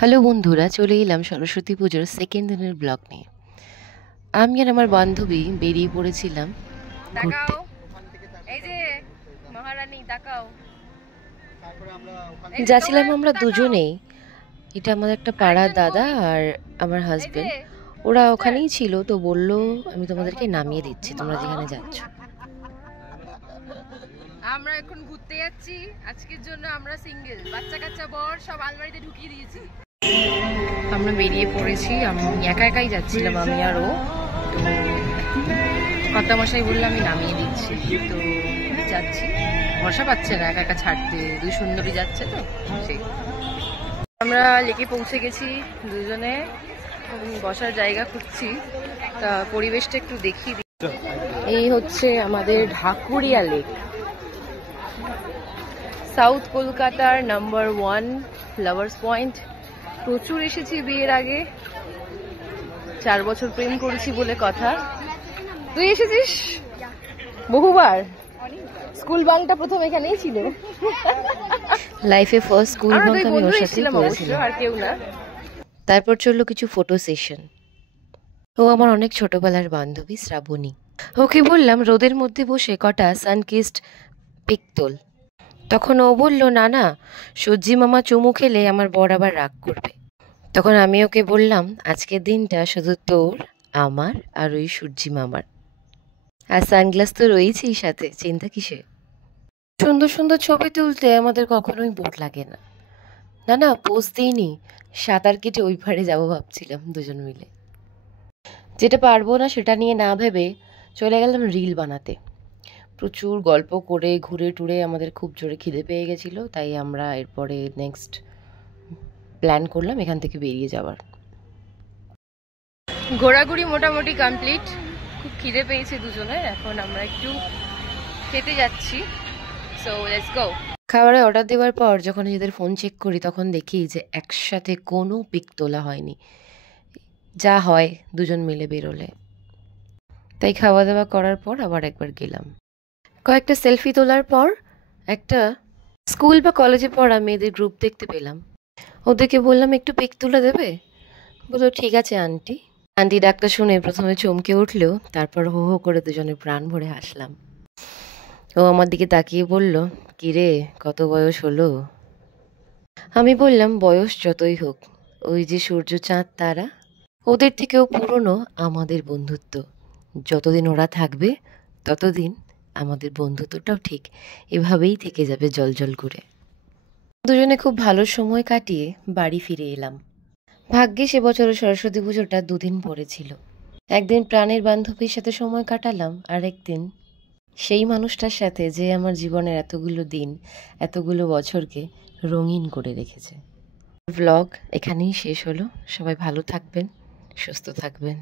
Hello বন্ধুরা, চলে এলাম সরস্বতী পুজোর সেকেন্ড দিনের ব্লগ নিয়ে। আমি আর আমার বান্ধবী বেরিয়ে পড়েছিলাম ঘুরতে। যাচ্ছিলাম আমরা দুজনেই। এটা আমাদের একটা পাড়ার দাদা আর আমার হাজবেন্ড, ওরা ওখানেই ছিল। তো বললো আমি তোমাদেরকে নামিয়ে দিচ্ছি, তোমরা যেখানে যাচ্ছ। আমরা এখন ঘুরতে যাচ্ছি। আজকের জন্য আমরা সিঙ্গেল, বাচ্চা কাচ্চা বর সব আলমারিতে ঢুকিয়ে দিয়েছি। আমরা বেরিয়ে পড়েছি, আমি একা একাই যাচ্ছিলাম, আমি আর ও। তো কর্তামশাই বললো আমি নামিয়ে দিচ্ছি, তো যাচ্ছি। ভরসা পাচ্ছে না একা একা ছাড়তে, দুই সুন্দরী যাচ্ছে তো সেই। আমরা লেকে পৌঁছে গেছি দুজনে, বসার জায়গা খুঁজছি। তা পরিবেশটা একটু দেখিয়ে দিই। এই হচ্ছে আমাদের ঢাকুরিয়া লেক, সাউথ কলকাতার নাম্বার 1 লাভার্স পয়েন্ট। প্রচুর এসেছি বিয়ের আগে, 4 বছর প্রেম করেছি বলে কথা। তুই এসেছিস বহুবার? স্কুল বাংটা প্রথম এখানেই ছিল। লাইফে ফার্স্ট স্কুল বাংক আমি ওর সাথেই করেছিলাম, আর কেউ না। তারপর চললো কিছু ফটো সেশন। ও আমার অনেক ছোটবেলার বান্ধবী শ্রাবণী। ওকে বললাম রোদের মধ্যে বসে কটা সানকিস্ট পিক তোল। তখন ও বলল না না, সূর্যি মামা চুমু খেলে আমার বর আবার রাগ করবে। তখন আমি ওকে বললাম আজকের দিনটা শুধু তোর, আমার আর ওই সূর্যি মামার। আর সানগ্লাস তো রয়েছেই সাথে, চিন্তা কিসে। সুন্দর সুন্দর ছবি তুলতে আমাদের কখনোই বোর লাগে না। না না, পোজ দিইনি, সাঁতার কেটে ওই পাড়ে যাবো ভাবছিলাম দুজন মিলে। যেটা পারবো না সেটা নিয়ে না ভেবে চলে গেলাম রিল বানাতে। প্রচুর গল্প করে ঘুরে টুরে আমাদের খুব জোরে খিদে পেয়ে গেছিলো, তাই আমরা এরপরে নেক্সট প্ল্যান করলাম এখান থেকে বেরিয়ে যাওয়ার। ঘোরাঘুরি মোটামুটি কমপ্লিট, খুব খিদে পেয়েছে দুজনের। এখন আমরা একটু খেতে যাচ্ছি, সো লেটস গো। খাবারের অর্ডার দেওয়ার পর যখন নিজেদের ফোন চেক করি তখন দেখি যে একসাথে কোনো পিক তোলা হয়নি, যা হয় দুজন মিলে বেরোলে। তাই খাওয়া দাওয়া করার পর আবার একবার গেলাম। কয়েকটা সেলফি তোলার পর একটা স্কুল বা কলেজে পড়া মেয়েদের গ্রুপ দেখতে পেলাম। ওদেরকে বললাম একটু পিক তুলে দেবে? বললো ঠিক আছে আন্টি। আন্টি ডাকটা শুনে প্রথমে চমকে উঠলেও তারপর হো হো করে দুজনে প্রাণ ভরে হাসলাম। ও আমার দিকে তাকিয়ে বলল, কিরে কত বয়স হলো? আমি বললাম বয়স যতই হোক, ওই যে সূর্য চাঁদ তারা, ওদের থেকেও পুরনো আমাদের বন্ধুত্ব। যতদিন ওরা থাকবে ততদিন আমাদের বন্ধুত্বটাও ঠিক এভাবেই থেকে যাবে জলজল করে। দুজনে খুব ভালো সময় কাটিয়ে বাড়ি ফিরে এলাম। ভাগ্যে সে বছরের সরস্বতী পুজোটা 2 দিন পরে ছিল। একদিন প্রাণের বান্ধবীর সাথে সময় কাটালাম, আর একদিন সেই মানুষটার সাথে যে আমার জীবনের এতগুলো দিন, এতগুলো বছরকে রঙিন করে রেখেছে। ব্লগ এখানেই শেষ হলো। সবাই ভালো থাকবেন, সুস্থ থাকবেন।